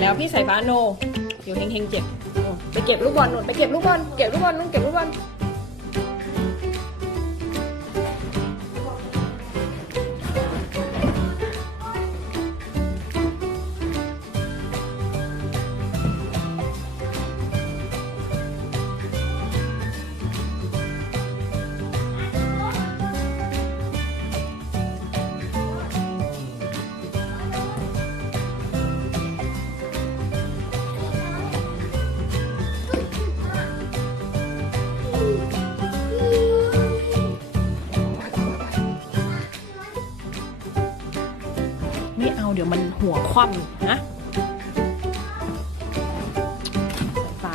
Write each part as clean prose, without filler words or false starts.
แล้วพี่สายฟ้าโนเดี๋ยวเฮงเจ็บไปเก็บลูกบอลนู่นไปเก็บลูกบอลเก็บลูกบอลนู่นเก็บลูกบอลไม่เอาเดี๋ยวมันหัวคว่ำนะฟ้า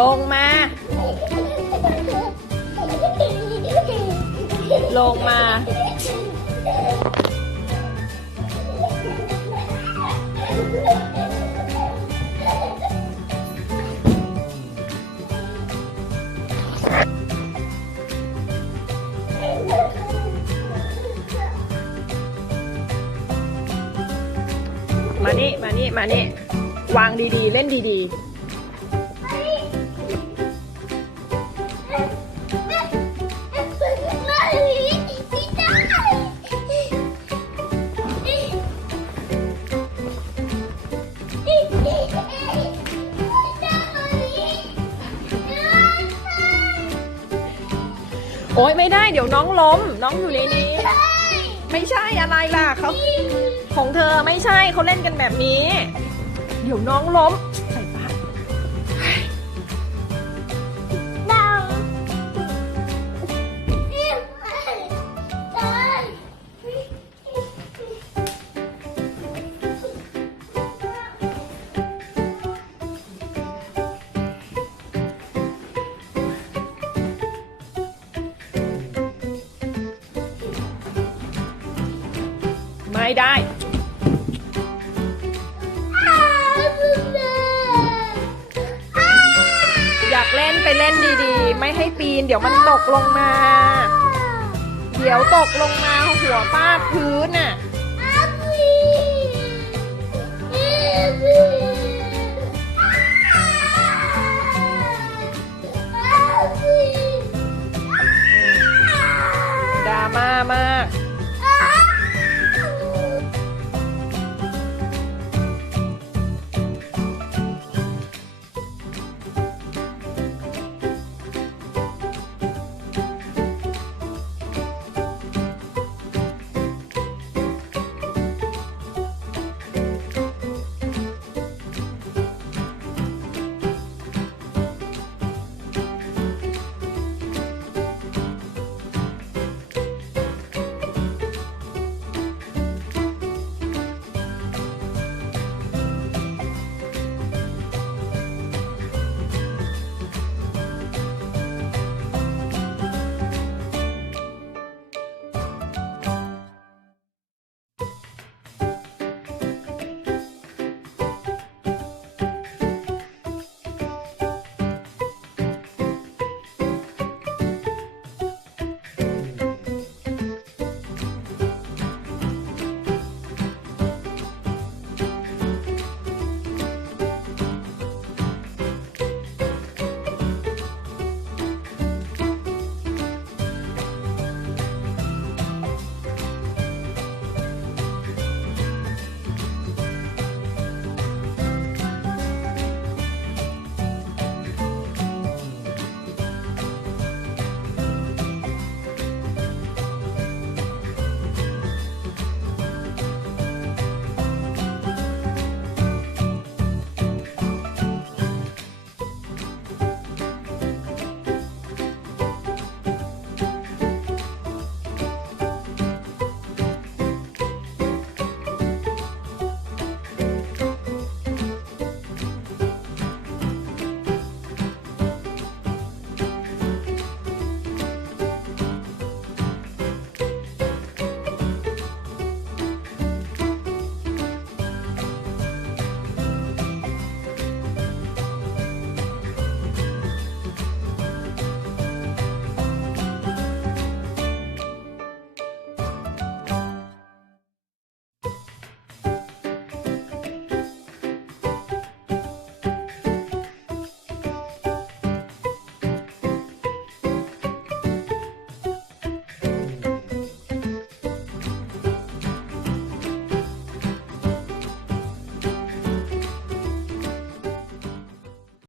ลงมาลงมามานี่มานี่มานี่วางดีๆเล่นดีๆโอ๊ยไม่ได้เดี๋ยวน้องล้มน้องอยู่ในนี้ไม่ใช่อะไรล่ะเขาของเธอไม่ใช่เขาเล่นกันแบบนี้เดี๋ยวน้องล้มใส่ปากไม่ได้อยากเล่นไปเล่นดีๆไม่ให้ปีนเดี๋ยวมันตกลงมาเดี๋ยวตกลงมาหัวฟาดพื้นน่ะดราม่ามาก